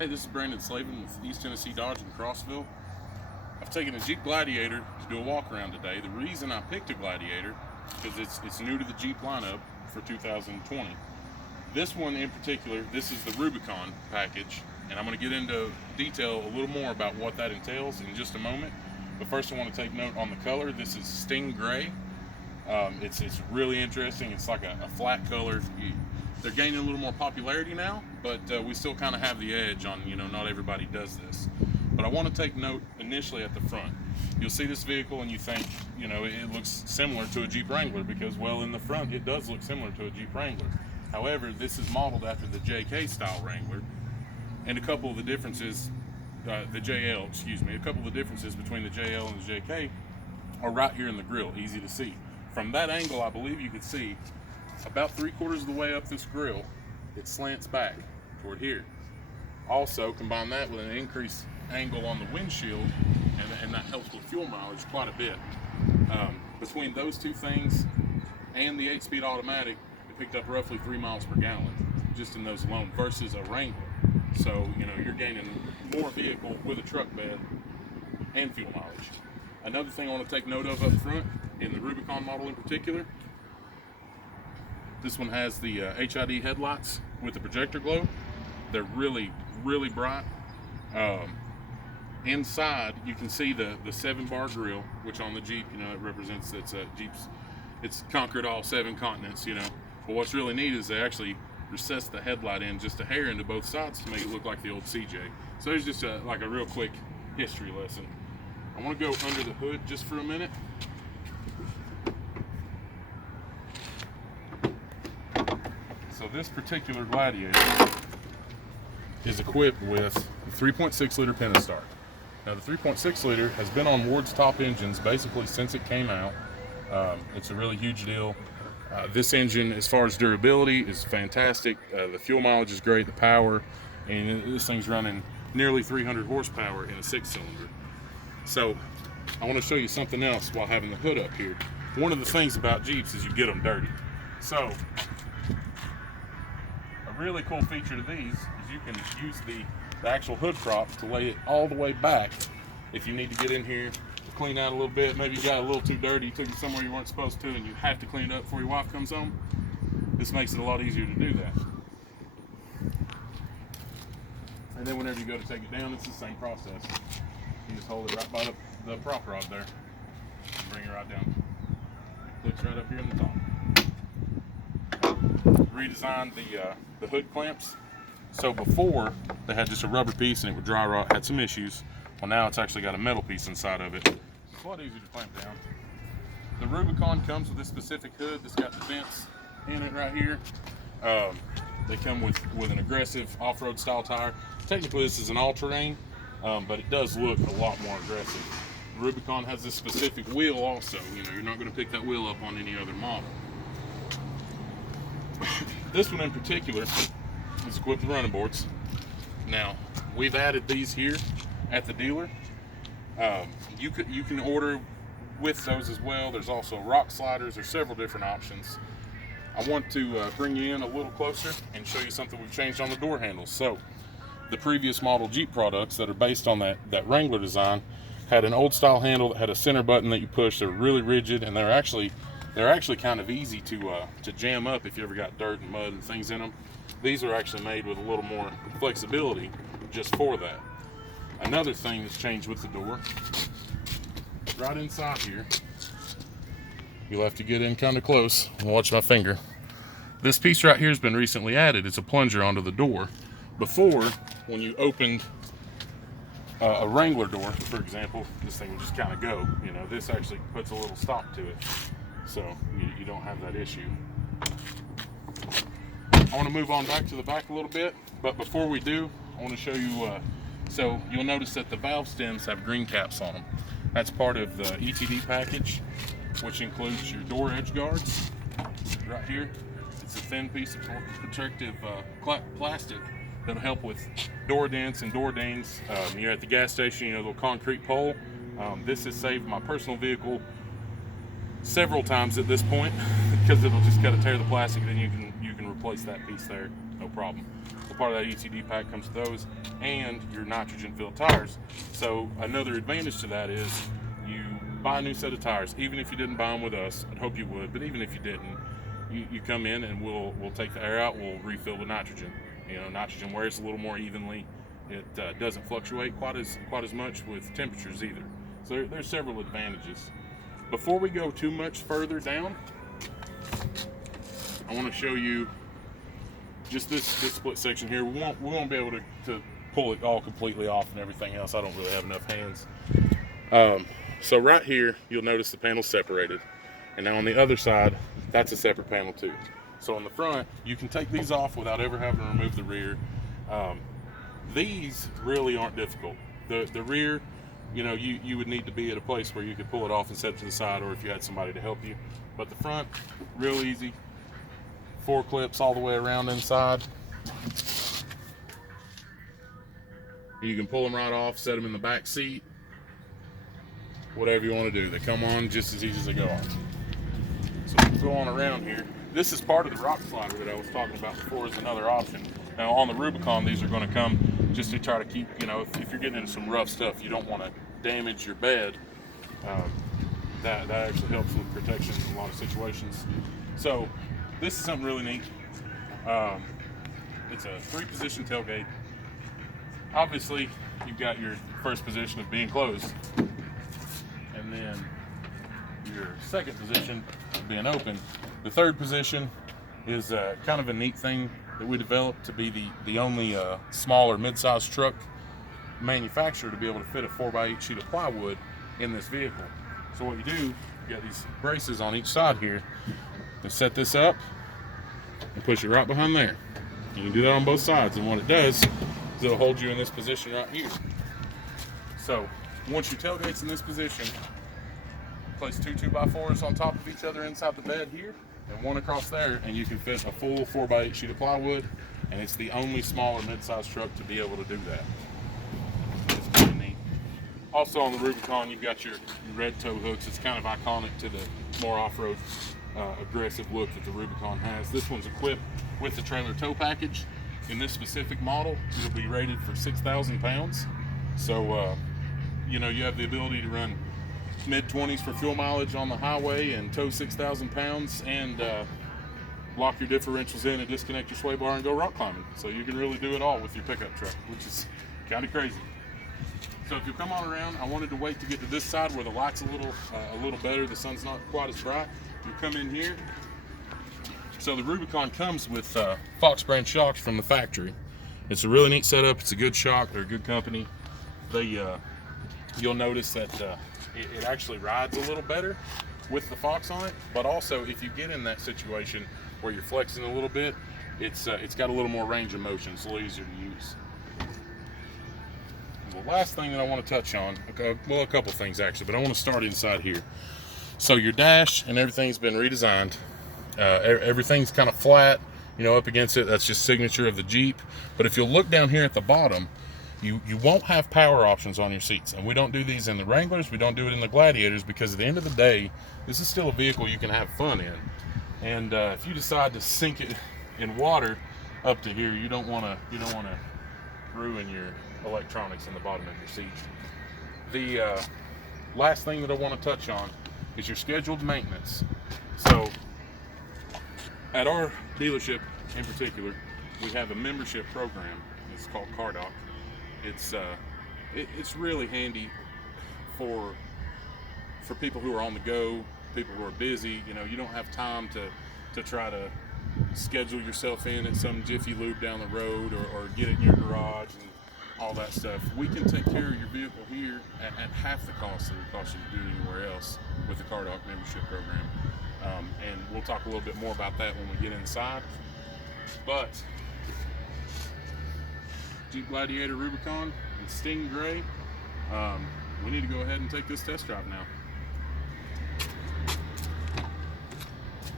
Hey, this is Brandon Slaven with East Tennessee Dodge in Crossville. I've taken a Jeep Gladiator to do a walk around today. The reason I picked a Gladiator is because it's new to the Jeep lineup for 2020. This one in particular, this is the Rubicon package, and I'm going to get into detail a little more about what that entails in just a moment. But first I want to take note on the color. This is Sting Gray. It's really interesting. It's like a flat color. They're gaining a little more popularity now, but we still kind of have the edge on, not everybody does this. But I want to take note initially at the front. You'll see this vehicle and you think, it looks similar to a Jeep Wrangler because, well, in the front it does look similar to a Jeep Wrangler. However, this is modeled after the JK style Wrangler, and a couple of the differences, a couple of the differences between the JL and the JK are right here in the grille, easy to see. From that angle, I believe you could see about 3/4 of the way up this grille, it slants back toward here. Also, combine that with an increased angle on the windshield, and that helps with fuel mileage quite a bit. Between those two things and the 8-speed automatic, it picked up roughly 3 miles per gallon just in those alone versus a Wrangler. So, you're gaining more vehicle with a truck bed and fuel mileage. Another thing I want to take note of up front, in the Rubicon model in particular, this one has the HID headlights with the projector glow. They're really, really bright. Inside, you can see the 7-bar grille, which on the Jeep, it represents it's conquered all 7 continents, But what's really neat is they actually recessed the headlight in just a hair into both sides to make it look like the old CJ. So there's just a real quick history lesson. I want to go under the hood just for a minute. So this particular Gladiator is equipped with a 3.6 liter Pentastar. Now the 3.6 liter has been on Ward's top engines basically since it came out. It's a really huge deal. This engine, as far as durability, is fantastic. The fuel mileage is great, the power, and this thing's running nearly 300 horsepower in a 6-cylinder. So I want to show you something else while having the hood up here. One of the things about Jeeps is you get them dirty. So a really cool feature to these is you can use the actual hood prop to lay it all the way back if you need to get in here to clean out a little bit. Maybe you got a little too dirty, you took it somewhere you weren't supposed to, and you have to clean it up before your wife comes home. This makes it a lot easier to do that. And then whenever you go to take it down, it's the same process. You just hold it right by the prop rod there and bring it right down. Clicks right up here in the top. Redesigned the hood clamps. So before they had just a rubber piece and it would dry rot, had some issues. Well, now it's actually got a metal piece inside of it. It's a lot easier to clamp down. The Rubicon comes with this specific hood that's got the vents in it right here. They come with an aggressive off-road style tire. Technically this is an all-terrain, but it does look a lot more aggressive. The Rubicon has this specific wheel also. You're not going to pick that wheel up on any other model. This one in particular is equipped with running boards. Now, we've added these here at the dealer. You can order with those as well. There's also rock sliders. There's several different options. I want to bring you in a little closer and show you something we've changed on the door handles. So, the previous model Jeep products that are based on that Wrangler design had an old style handle that had a center button that you push. They're really rigid, and they're actually kind of easy to jam up if you ever got dirt and mud and things in them. These are actually made with a little more flexibility just for that. Another thing that's changed with the door, right inside here, you'll have to get in kind of close and watch my finger. This piece right here has been recently added. It's a plunger onto the door. Before, when you opened a Wrangler door, for example, this thing would just kind of go. This actually puts a little stop to it, so you don't have that issue. I want to move on back to the back a little bit, but before we do, I want to show you, so you'll notice that the valve stems have green caps on them. That's part of the ETD package, which includes your door edge guards right here. It's a thin piece of protective plastic that'll help with door dents and door dings. You're at the gas station, the little concrete pole. This has saved my personal vehicle several times at this point because it'll just kind of tear the plastic, then you can replace that piece there, no problem. The part of that ECD pack comes with those and your nitrogen filled tires. So another advantage to that is you buy a new set of tires, even if you didn't buy them with us. I'd hope you would, but even if you didn't, you come in and we'll take the air out, we'll refill with nitrogen. You know, nitrogen wears a little more evenly. It doesn't fluctuate quite as much with temperatures either. So there's several advantages. Before we go too much further down, I want to show you just this split section here. We won't be able to pull it all completely off and everything else. I don't really have enough hands. So right here, you'll notice the panel's separated. And now on the other side, that's a separate panel too. So on the front, you can take these off without ever having to remove the rear. These really aren't difficult. The rear, you know, you would need to be at a place where you could pull it off and set it to the side, or if you had somebody to help you. But the front, real easy. 4 clips all the way around inside. You can pull them right off, set them in the back seat. Whatever you want to do. They come on just as easy as they go off. So we'll go on around here. This is part of the rock slider that I was talking about before as another option. Now on the Rubicon, these are going to come just to try to keep, you know, if you're getting into some rough stuff, you don't want to damage your bed. That actually helps with protection in a lot of situations. So this is something really neat. It's a 3-position tailgate. Obviously, you've got your first position of being closed, and then your second position of being open. The third position is kind of a neat thing that we developed to be the only small or mid-sized truck manufacturer to be able to fit a 4x8 sheet of plywood in this vehicle. So what you do, you got these braces on each side here. You set this up and push it right behind there. You can do that on both sides, and what it does is it'll hold you in this position right here. So once your tailgate's in this position, place 2 2x4s on top of each other inside the bed here, and 1 across there, and you can fit a full 4x8 sheet of plywood, and it's the only small or mid-sized truck to be able to do that. It's pretty neat. Also on the Rubicon, you've got your red tow hooks. It's kind of iconic to the more off-road aggressive look that the Rubicon has. This one's equipped with the trailer tow package. In this specific model, it'll be rated for 6,000 pounds. So, you know, you have the ability to run mid-20s for fuel mileage on the highway and tow 6,000 pounds and lock your differentials in and disconnect your sway bar and go rock climbing. So you can really do it all with your pickup truck, which is kind of crazy. So if you come on around, I wanted to wait to get to this side where the light's a little better. The sun's not quite as bright. You come in here. So the Rubicon comes with Fox brand shocks from the factory. It's a really neat setup. It's a good shock. They're a good company. You'll notice that it actually rides a little better with the Fox on it. But also, if you get in that situation where you're flexing a little bit, it's got a little more range of motion. It's a little easier to use. The last thing that I want to touch on, well, a couple things actually, but I want to start inside here. So your dash and everything's been redesigned. Everything's kind of flat, you know, up against it. That's just signature of the Jeep. But if you'll look down here at the bottom, you won't have power options on your seats. And we don't do these in the Wranglers. We don't do it in the Gladiators, because at the end of the day, this is still a vehicle you can have fun in. And if you decide to sink it in water up to here, you don't want to ruin your electronics in the bottom of your seat. The last thing that I want to touch on is your scheduled maintenance. So at our dealership in particular, we have a membership program. It's called CarDoc. It's really handy for people who are on the go, people who are busy. You know, you don't have time to try to schedule yourself in at some Jiffy Lube down the road or get it in your garage and all that stuff. We can take care of your vehicle here at half the cost that it would cost you to do it anywhere else with the CarDoc membership program. And we'll talk a little bit more about that when we get inside. But Jeep Gladiator Rubicon and Sting Gray, we need to go ahead and take this test drive now.